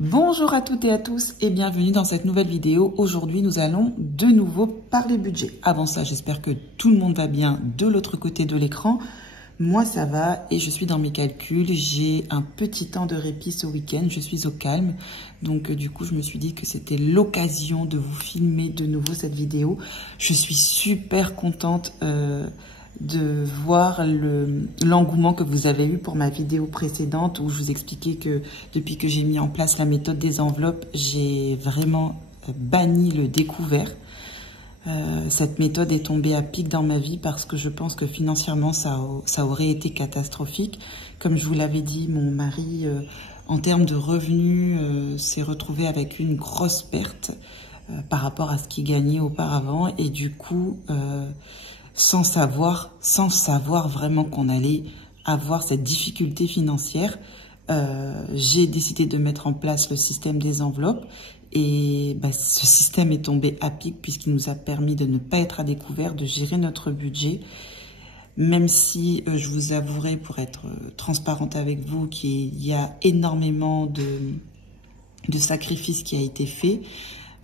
Bonjour à toutes et à tous et bienvenue dans cette nouvelle vidéo. Aujourd'hui, nous allons de nouveau parler budget. Avant ça, j'espère que tout le monde va bien de l'autre côté de l'écran. Moi, ça va et je suis dans mes calculs. J'ai un petit temps de répit ce week-end. Je suis au calme. Donc, du coup, je me suis dit que c'était l'occasion de vous filmer de nouveau cette vidéo. Je suis super contente de voir l'engouement que vous avez eu pour ma vidéo précédente où je vous expliquais que depuis que j'ai mis en place la méthode des enveloppes, j'ai vraiment banni le découvert. Cette méthode est tombée à pic dans ma vie parce que je pense que financièrement ça aurait été catastrophique. Comme je vous l'avais dit, mon mari en termes de revenus s'est retrouvé avec une grosse perte par rapport à ce qu'il gagnait auparavant et du coup sans savoir vraiment qu'on allait avoir cette difficulté financière, j'ai décidé de mettre en place le système des enveloppes et ce système est tombé à pic puisqu'il nous a permis de ne pas être à découvert, de gérer notre budget, même si je vous avouerai, pour être transparente avec vous, qu'il y a énormément de sacrifices qui a été fait.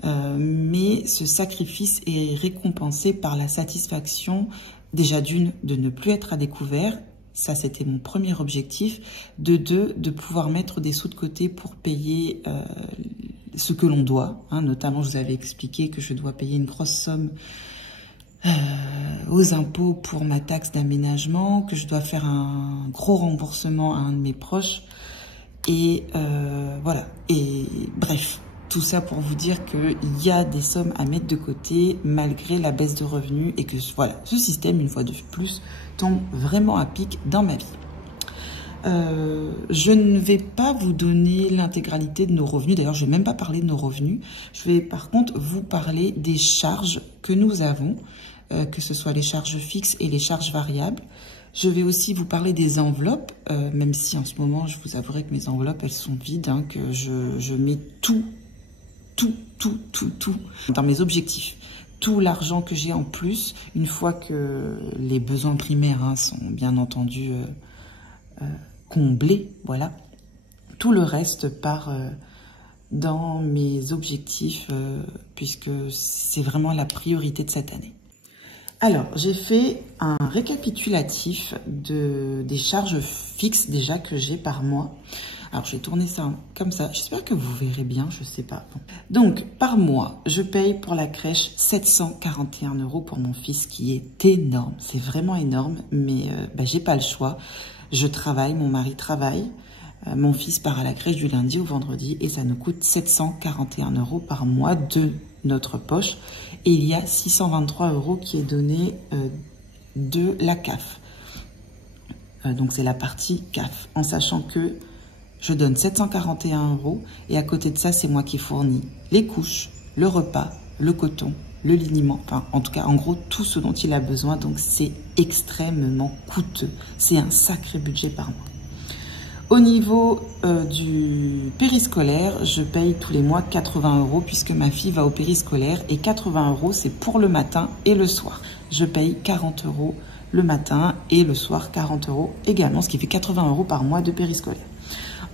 Mais ce sacrifice est récompensé par la satisfaction, déjà d'une, de ne plus être à découvert, ça c'était mon premier objectif, de deux, de pouvoir mettre des sous de côté pour payer ce que l'on doit, notamment je vous avais expliqué que je dois payer une grosse somme aux impôts pour ma taxe d'aménagement, que je dois faire un gros remboursement à un de mes proches, et voilà, et bref. Tout ça pour vous dire qu'il y a des sommes à mettre de côté malgré la baisse de revenus et que voilà, ce système, une fois de plus, tombe vraiment à pic dans ma vie. Je ne vais pas vous donner l'intégralité de nos revenus. D'ailleurs, je ne vais même pas parler de nos revenus. Je vais par contre vous parler des charges que nous avons, que ce soit les charges fixes et les charges variables. Je vais aussi vous parler des enveloppes, même si en ce moment, je vous avouerai que mes enveloppes, elles sont vides, que je mets tout dans mes objectifs. Tout l'argent que j'ai en plus, une fois que les besoins primaires sont bien entendu comblés, voilà. Tout le reste part dans mes objectifs, puisque c'est vraiment la priorité de cette année. Alors, j'ai fait un récapitulatif des charges fixes déjà que j'ai par mois. Alors, je vais tourner ça comme ça. J'espère que vous verrez bien, je sais pas. Bon. Donc, par mois, je paye pour la crèche 741 € pour mon fils, qui est énorme. C'est vraiment énorme, mais j'ai pas le choix. Je travaille, mon mari travaille. Mon fils part à la crèche du lundi au vendredi et ça nous coûte 741 € par mois de notre poche. Et il y a 623 € qui est donné de la CAF. Donc, c'est la partie CAF, en sachant que je donne 741 € et à côté de ça, c'est moi qui fournis les couches, le repas, le coton, le liniment, enfin en tout cas en gros tout ce dont il a besoin, donc c'est extrêmement coûteux. C'est un sacré budget par mois. Au niveau du périscolaire, je paye tous les mois 80 € puisque ma fille va au périscolaire et 80 € c'est pour le matin et le soir. Je paye 40 € le matin et le soir 40 € également, ce qui fait 80 € par mois de périscolaire.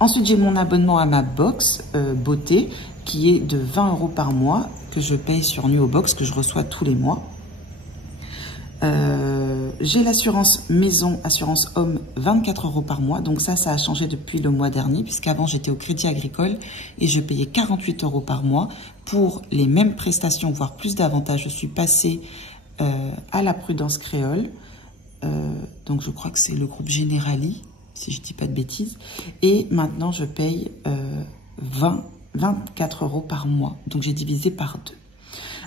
Ensuite, j'ai mon abonnement à ma box beauté qui est de 20 € par mois que je paye sur Nuobox, que je reçois tous les mois. J'ai l'assurance maison, assurance homme, 24 € par mois. Donc ça a changé depuis le mois dernier, puisqu'avant j'étais au Crédit Agricole et je payais 48 € par mois pour les mêmes prestations, voire plus d'avantages. Je suis passée à la Prudence Créole. Donc je crois que c'est le groupe Generali, si je ne dis pas de bêtises. Et maintenant, je paye 24 € par mois. Donc, j'ai divisé par 2.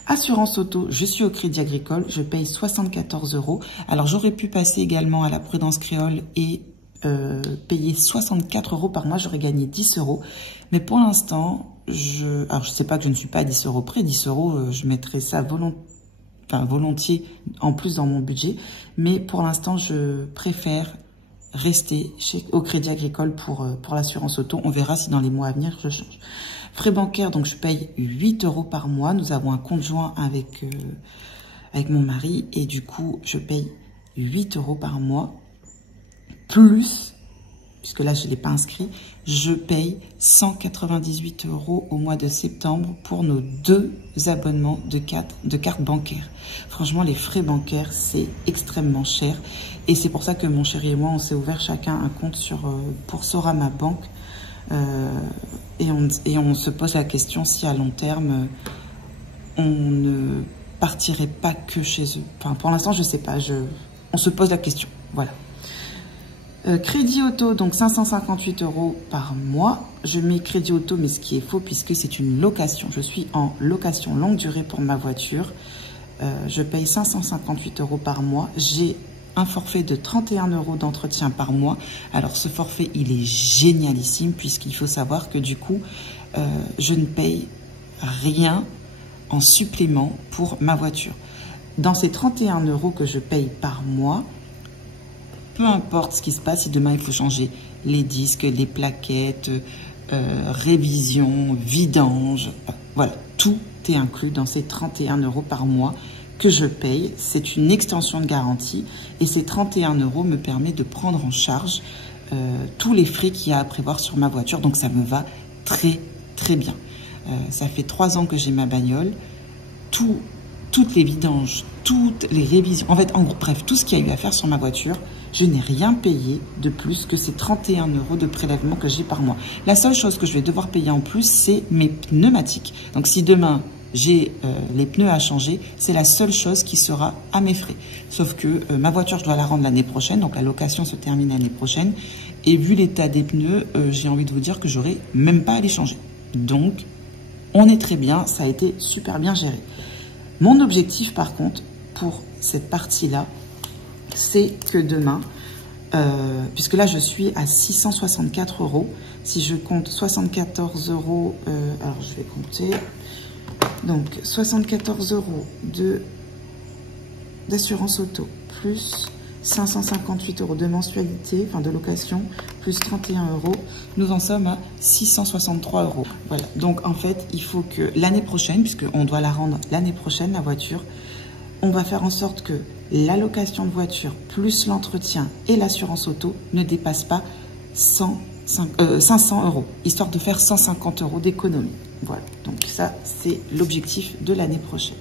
Assurance auto, je suis au Crédit Agricole. Je paye 74 €. Alors, j'aurais pu passer également à la Prudence Créole et payer 64 € par mois. J'aurais gagné 10 €. Mais pour l'instant, alors, je ne sais pas que je ne suis pas à 10 € près. 10 €, je mettrais ça volontiers en plus dans mon budget. Mais pour l'instant, je préfère rester au Crédit Agricole pour l'assurance auto. On verra si dans les mois à venir, je change. Frais bancaires, donc je paye 8 € par mois. Nous avons un compte joint avec mon mari et du coup, je paye 8 € par mois. Plus puisque là, je ne l'ai pas inscrit, je paye 198 € au mois de septembre pour nos 2 abonnements de carte bancaire. Franchement, les frais bancaires, c'est extrêmement cher. Et c'est pour ça que mon chéri et moi, on s'est ouvert chacun un compte pour Sorama Bank. Et on se pose la question si à long terme, on ne partirait pas que chez eux. Enfin, pour l'instant, je ne sais pas. On se pose la question. Voilà. Crédit auto, donc 558 € par mois. Je mets crédit auto, mais ce qui est faux puisque c'est une location. Je suis en location longue durée pour ma voiture. Je paye 558 € par mois. J'ai un forfait de 31 € d'entretien par mois. Alors ce forfait, il est génialissime puisqu'il faut savoir que du coup, je ne paye rien en supplément pour ma voiture. Dans ces 31 € que je paye par mois, peu importe ce qui se passe, si demain il faut changer les disques, les plaquettes, révision, vidange, voilà, tout est inclus dans ces 31 € par mois que je paye. C'est une extension de garantie et ces 31 € me permet de prendre en charge tous les frais qu'il y a à prévoir sur ma voiture. Donc ça me va très très bien. Ça fait 3 ans que j'ai ma bagnole. Toutes les vidanges, toutes les révisions, en fait, en gros, bref, tout ce qu'il y a eu à faire sur ma voiture, je n'ai rien payé de plus que ces 31 € de prélèvement que j'ai par mois. La seule chose que je vais devoir payer en plus, c'est mes pneumatiques. Donc, si demain, j'ai les pneus à changer, c'est la seule chose qui sera à mes frais. Sauf que ma voiture, je dois la rendre l'année prochaine, donc la location se termine l'année prochaine. Et vu l'état des pneus, j'ai envie de vous dire que j'aurai même pas à les changer. Donc, on est très bien, ça a été super bien géré. Mon objectif, par contre, pour cette partie-là, c'est que demain, puisque là, je suis à 664 €, si je compte 74 €, alors je vais compter, donc 74 € d'assurance auto, plus 558 € de mensualité, enfin de location, plus 31 €, nous en sommes à 663 €. Voilà, donc en fait, il faut que l'année prochaine, puisqu'on doit la rendre l'année prochaine, la voiture, on va faire en sorte que la location de voiture, plus l'entretien et l'assurance auto ne dépasse pas 500 €, histoire de faire 150 € d'économie. Voilà, donc ça, c'est l'objectif de l'année prochaine.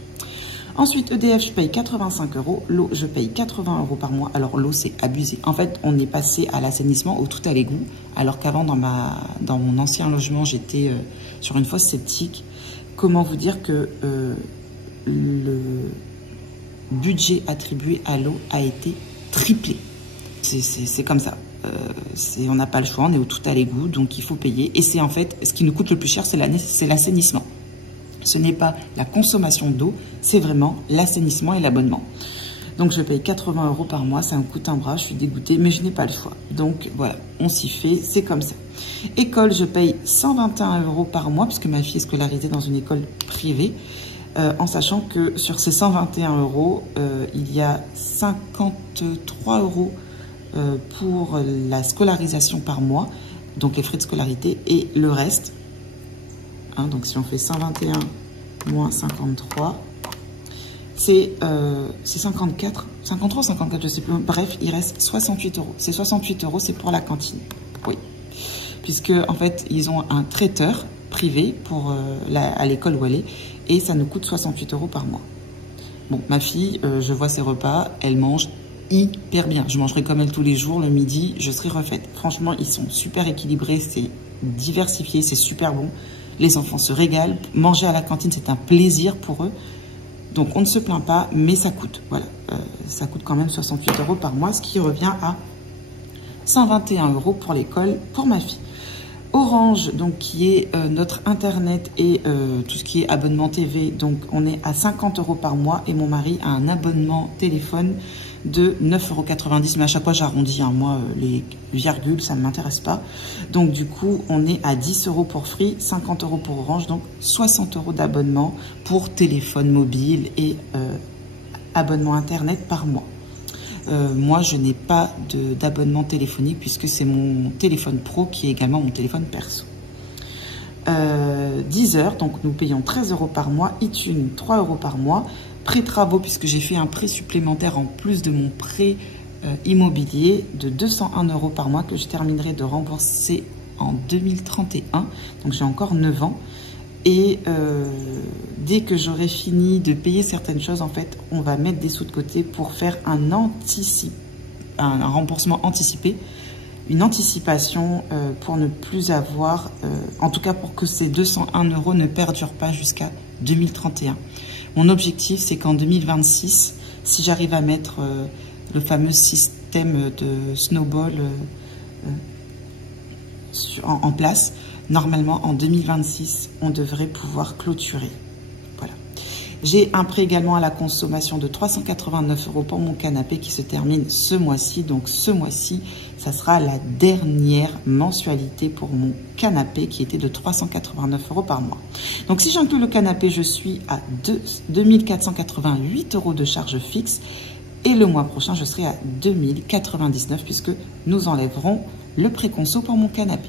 Ensuite, EDF, je paye 85 €. L'eau, je paye 80 € par mois. Alors, l'eau, c'est abusé. En fait, on est passé à l'assainissement où tout à l'égout. Alors qu'avant, dans mon ancien logement, j'étais sur une fosse septique. Comment vous dire que le budget attribué à l'eau a été triplé. C'est comme ça. On n'a pas le choix, on est au tout à l'égout, donc il faut payer. Et c'est en fait, ce qui nous coûte le plus cher, c'est l'assainissement. Ce n'est pas la consommation d'eau, c'est vraiment l'assainissement et l'abonnement. Donc je paye 80 € par mois, ça me coûte un bras, je suis dégoûtée, mais je n'ai pas le choix. Donc voilà, on s'y fait, c'est comme ça. École, je paye 121 € par mois, puisque ma fille est scolarisée dans une école privée, en sachant que sur ces 121 €, il y a 53 € pour la scolarisation par mois, donc les frais de scolarité, et le reste, hein, donc si on fait 121 moins 53, c'est 53 ou 54, je sais plus. Bref, il reste 68 €. Ces 68 €, c'est pour la cantine. Oui. Puisque, en fait, ils ont un traiteur privé à l'école où elle est, et ça nous coûte 68 € par mois. Bon, ma fille, je vois ses repas, elle mange hyper bien. Je mangerai comme elle tous les jours, le midi, je serai refaite. Franchement, ils sont super équilibrés, c'est diversifié, c'est super bon. Les enfants se régalent. Manger à la cantine, c'est un plaisir pour eux. Donc, on ne se plaint pas, mais ça coûte. Voilà, ça coûte quand même 68 € par mois, ce qui revient à 121 € pour l'école pour ma fille. Orange, donc qui est notre internet et tout ce qui est abonnement TV, donc on est à 50 € par mois, et mon mari a un abonnement téléphone de 9,90 €, mais à chaque fois j'arrondis, hein, moi les virgules ça ne m'intéresse pas, donc du coup on est à 10 € pour Free, 50 € pour Orange, donc 60 € d'abonnement pour téléphone mobile et abonnement internet par mois. Moi, je n'ai pas d'abonnement téléphonique puisque c'est mon téléphone pro qui est également mon téléphone perso. Deezer, donc nous payons 13 € par mois. iTunes, 3 € par mois. Pré-travaux, puisque j'ai fait un prêt supplémentaire en plus de mon prêt immobilier de 201 € par mois que je terminerai de rembourser en 2031. Donc j'ai encore 9 ans. Et dès que j'aurai fini de payer certaines choses, en fait, on va mettre des sous de côté pour faire un remboursement anticipé, une anticipation pour ne plus avoir, en tout cas pour que ces 201 € ne perdurent pas jusqu'à 2031. Mon objectif, c'est qu'en 2026, si j'arrive à mettre le fameux système de snowball en place, normalement en 2026, on devrait pouvoir clôturer. Voilà. J'ai un prêt également à la consommation de 389 € pour mon canapé qui se termine ce mois-ci. Donc ce mois-ci, ça sera la dernière mensualité pour mon canapé qui était de 389 € par mois. Donc si j'inclus le canapé, je suis à 2488 € de charges fixes. Et le mois prochain, je serai à 2099 puisque nous enlèverons le préconso pour mon canapé.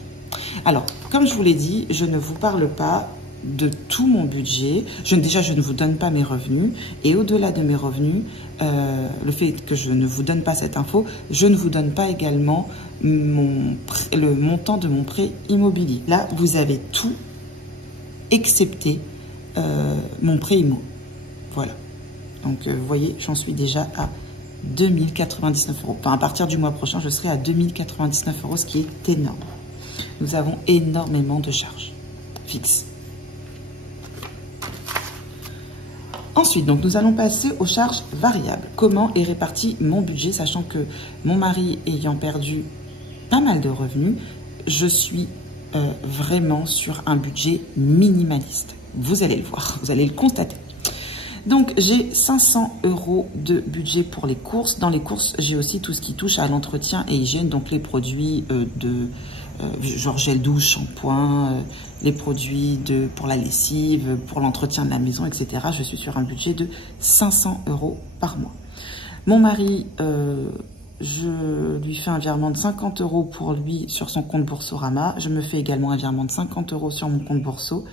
Alors, comme je vous l'ai dit, je ne vous parle pas de tout mon budget. Déjà, je ne vous donne pas mes revenus. Et au-delà de mes revenus, le fait que je ne vous donne pas cette info, je ne vous donne pas également le montant de mon prêt immobilier. Là, vous avez tout, excepté mon prêt immo. Voilà. Donc, vous voyez, j'en suis déjà à 2099 €. Enfin, à partir du mois prochain, je serai à 2099 €, ce qui est énorme. Nous avons énormément de charges fixes. Ensuite, donc, nous allons passer aux charges variables. Comment est réparti mon budget, sachant que mon mari ayant perdu pas mal de revenus, je suis vraiment sur un budget minimaliste. Vous allez le voir, vous allez le constater. Donc, j'ai 500 € de budget pour les courses. Dans les courses, j'ai aussi tout ce qui touche à l'entretien et hygiène, donc les produits genre gel douche, shampoing, les produits pour la lessive, pour l'entretien de la maison, etc. Je suis sur un budget de 500 € par mois. Mon mari, je lui fais un virement de 50 € pour lui sur son compte Boursorama. Je me fais également un virement de 50 € sur mon compte Bourso.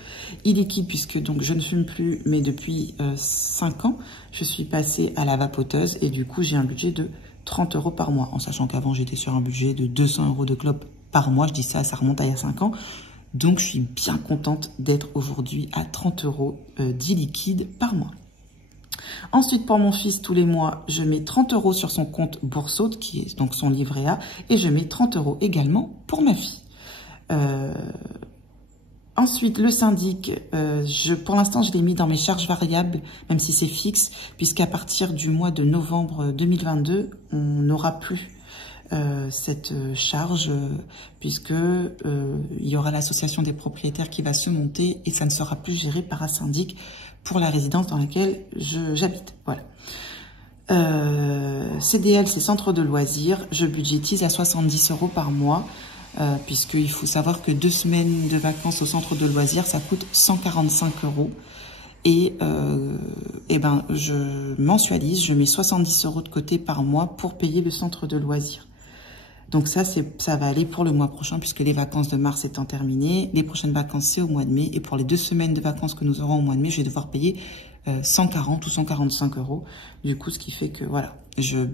Il liquide puisque donc je ne fume plus, mais depuis 5 ans, je suis passée à la vapoteuse et du coup j'ai un budget de 30 € par mois, en sachant qu'avant j'étais sur un budget de 200 € de clope par mois. Je dis ça remonte à il y a 5 ans. Donc je suis bien contente d'être aujourd'hui à 30 € d'e-liquide par mois. Ensuite, pour mon fils, tous les mois, je mets 30 € sur son compte Bourso, qui est donc son livret A, et je mets 30 € également pour ma fille. Ensuite, le syndic, pour l'instant, je l'ai mis dans mes charges variables, même si c'est fixe, puisqu'à partir du mois de novembre 2022, on n'aura plus cette charge, puisque il y aura l'association des propriétaires qui va se monter et ça ne sera plus géré par un syndic pour la résidence dans laquelle j'habite. Voilà. CDL, c'est centre de loisirs. Je budgétise à 70 € par mois, puisqu'il faut savoir que 2 semaines de vacances au centre de loisirs, ça coûte 145 €. Et ben, je mensualise, je mets 70 € de côté par mois pour payer le centre de loisirs. Donc ça va aller pour le mois prochain puisque les vacances de mars étant terminées. Les prochaines vacances, c'est au mois de mai. Et pour les 2 semaines de vacances que nous aurons au mois de mai, je vais devoir payer 140 ou 145 €. Du coup, ce qui fait que voilà, je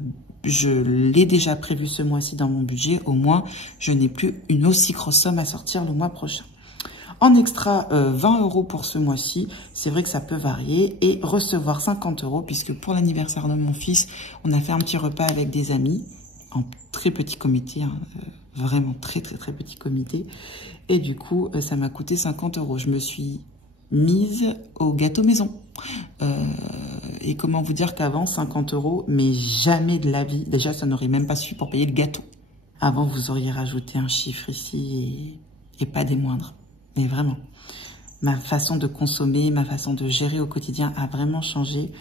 l'ai déjà prévu ce mois-ci dans mon budget. Au moins, je n'ai plus une aussi grosse somme à sortir le mois prochain. En extra, 20 € pour ce mois-ci. C'est vrai que ça peut varier. Et recevoir 50 € puisque pour l'anniversaire de mon fils, on a fait un petit repas avec des amis. En très petit comité, hein, vraiment très petit comité. Et du coup, ça m'a coûté 50 €. Je me suis mise au gâteau maison. Et comment vous dire qu'avant, 50 €, mais jamais de la vie. Déjà, ça n'aurait même pas suffi pour payer le gâteau. Avant, vous auriez rajouté un chiffre ici et pas des moindres. Mais vraiment, ma façon de consommer, ma façon de gérer au quotidien a vraiment changé.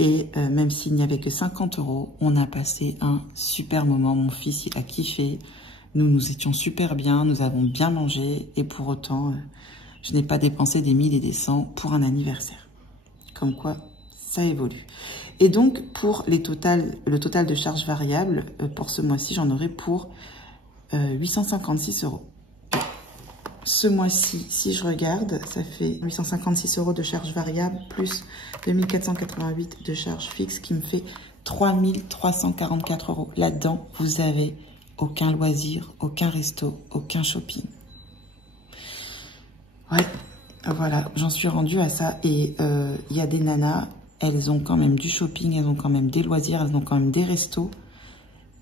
Et même s'il n'y avait que 50 €, on a passé un super moment. Mon fils, il a kiffé. Nous étions super bien, nous avons bien mangé. Et pour autant, je n'ai pas dépensé des 1000 et des 100 pour un anniversaire. Comme quoi, ça évolue. Et donc, pour le total de charges variables, pour ce mois-ci, j'en aurai pour 856 €. Ce mois-ci, si je regarde, ça fait 856 € de charges variables plus 2488 de charges fixes qui me fait 3 344 €. Là-dedans, vous avez aucun loisir, aucun resto, aucun shopping. Ouais, voilà, j'en suis rendue à ça. Et il y a des nanas, elles ont quand même du shopping, elles ont quand même des loisirs, elles ont quand même des restos.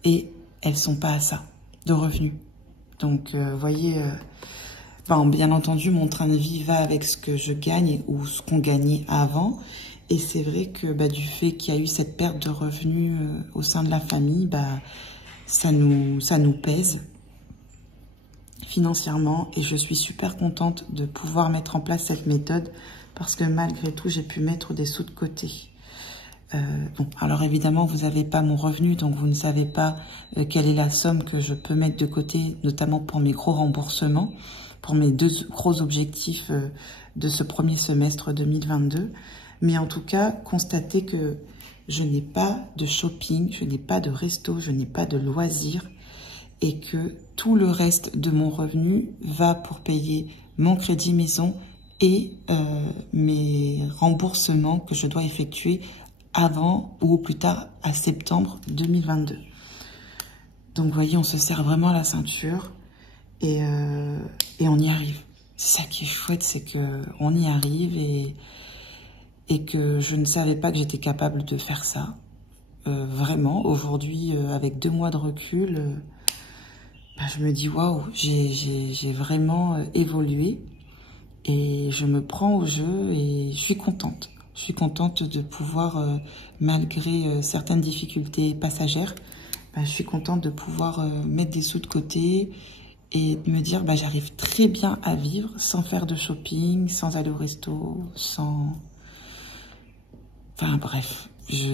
Et elles sont pas à ça de revenus. Donc, vous voyez, bien entendu, mon train de vie va avec ce que je gagne ou ce qu'on gagnait avant. Et c'est vrai que du fait qu'il y a eu cette perte de revenus au sein de la famille, ça nous pèse financièrement. Et je suis super contente de pouvoir mettre en place cette méthode parce que malgré tout, j'ai pu mettre des sous de côté. Bon, alors évidemment, vous n'avez pas mon revenu, donc vous ne savez pas quelle est la somme que je peux mettre de côté, notamment pour mes gros remboursements, pour mes 2 gros objectifs de ce premier semestre 2022. Mais en tout cas, constatez que je n'ai pas de shopping, je n'ai pas de resto, je n'ai pas de loisirs et que tout le reste de mon revenu va pour payer mon crédit maison et mes remboursements que je dois effectuer avant ou au plus tard à septembre 2022. Donc, vous voyez, on se serre vraiment à la ceinture et on y arrive. C'est ça qui est chouette, c'est qu'on y arrive et que je ne savais pas que j'étais capable de faire ça. Vraiment, aujourd'hui, avec 2 mois de recul, je me dis, waouh, j'ai vraiment évolué et je me prends au jeu et je suis contente. Je suis contente de pouvoir, malgré certaines difficultés passagères, je suis contente de pouvoir mettre des sous de côté et de me dire j'arrive très bien à vivre sans faire de shopping, sans aller au resto, sans... Enfin bref, je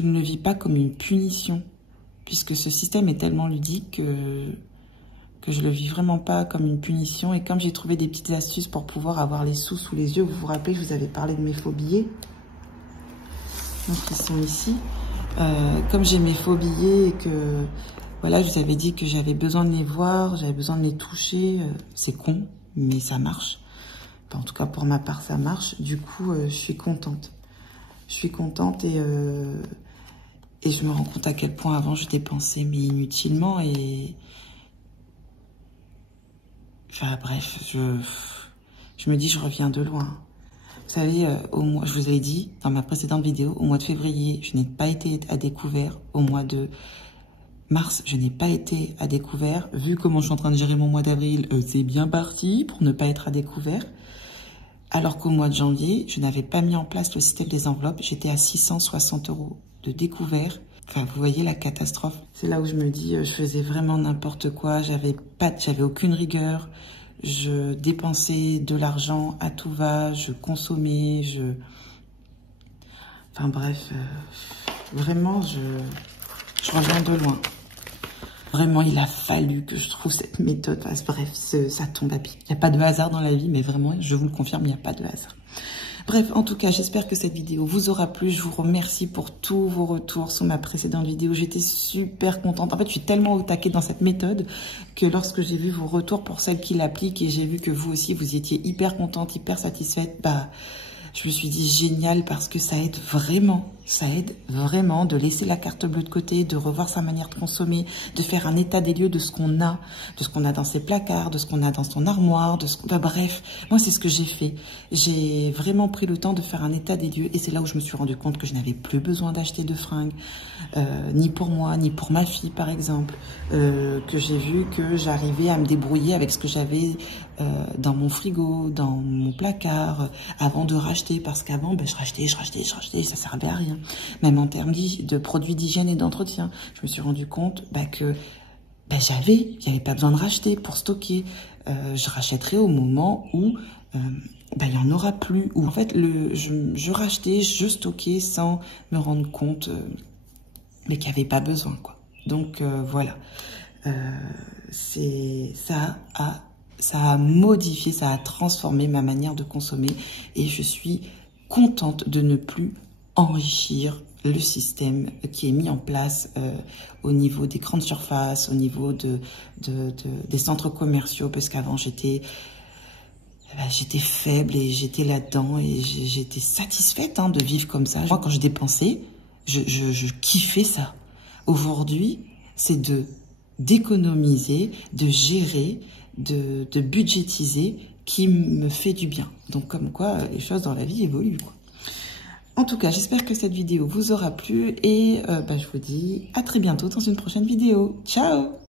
ne le vis pas comme une punition, puisque ce système est tellement ludique que je le vis vraiment pas comme une punition. Et comme j'ai trouvé des petites astuces pour pouvoir avoir les sous sous les yeux, vous vous rappelez, je vous avais parlé de mes faux billets, donc ils sont ici. Comme j'ai mes faux billets et que voilà, je vous avais dit que j'avais besoin de les voir, j'avais besoin de les toucher, c'est con, mais ça marche. Enfin, en tout cas, pour ma part, ça marche. Du coup, je suis contente. Je suis contente et je me rends compte à quel point avant, je dépensais mais inutilement et... Enfin, bref, je me dis, je reviens de loin. Vous savez, je vous l'ai dit dans ma précédente vidéo, au mois de février, je n'ai pas été à découvert. Au mois de mars, je n'ai pas été à découvert. Vu comment je suis en train de gérer mon mois d'avril, c'est bien parti pour ne pas être à découvert. Alors qu'au mois de janvier, je n'avais pas mis en place le système des enveloppes. J'étais à 660 € de découvert. Enfin, vous voyez la catastrophe. C'est là où je me dis, je faisais vraiment n'importe quoi. J'avais aucune rigueur. Je dépensais de l'argent à tout va. Je consommais. Enfin bref, vraiment, je reviens de loin. Vraiment, il a fallu que je trouve cette méthode. Bref, ça tombe à pic. Il n'y a pas de hasard dans la vie, mais vraiment, je vous le confirme, il n'y a pas de hasard. Bref, en tout cas, j'espère que cette vidéo vous aura plu. Je vous remercie pour tous vos retours sur ma précédente vidéo. J'étais super contente. En fait, je suis tellement au taquet dans cette méthode que lorsque j'ai vu vos retours pour celles qui l'appliquent et j'ai vu que vous aussi, vous étiez hyper contente, hyper satisfaite, je me suis dit génial parce que ça aide vraiment de laisser la carte bleue de côté, de revoir sa manière de consommer, de faire un état des lieux de ce qu'on a dans ses placards, de ce qu'on a dans son armoire, bref, moi c'est ce que j'ai fait. J'ai vraiment pris le temps de faire un état des lieux et c'est là où je me suis rendu compte que je n'avais plus besoin d'acheter de fringues, ni pour moi, ni pour ma fille par exemple, que j'ai vu que j'arrivais à me débrouiller avec ce que j'avais dans mon frigo, dans mon placard, avant de racheter, parce qu'avant, je rachetais, ça servait à rien. Même en termes de produits d'hygiène et d'entretien, je me suis rendu compte que il n'y avait pas besoin de racheter pour stocker. Je rachèterai au moment où il n'y en aura plus. Ou en fait, je rachetais, je stockais sans me rendre compte, mais qu'il n'y avait pas besoin, quoi. Donc voilà, ça a modifié, ça a transformé ma manière de consommer et je suis contente de ne plus enrichir le système qui est mis en place au niveau des grandes surfaces, au niveau des centres commerciaux, parce qu'avant j'étais j'étais faible et j'étais là-dedans et j'étais satisfaite de vivre comme ça. Moi, quand je dépensais, je kiffais ça. Aujourd'hui, c'est d'économiser, de gérer, de budgétiser qui me fait du bien. Donc, comme quoi, les choses dans la vie évoluent, quoi. En tout cas, j'espère que cette vidéo vous aura plu et je vous dis à très bientôt dans une prochaine vidéo. Ciao!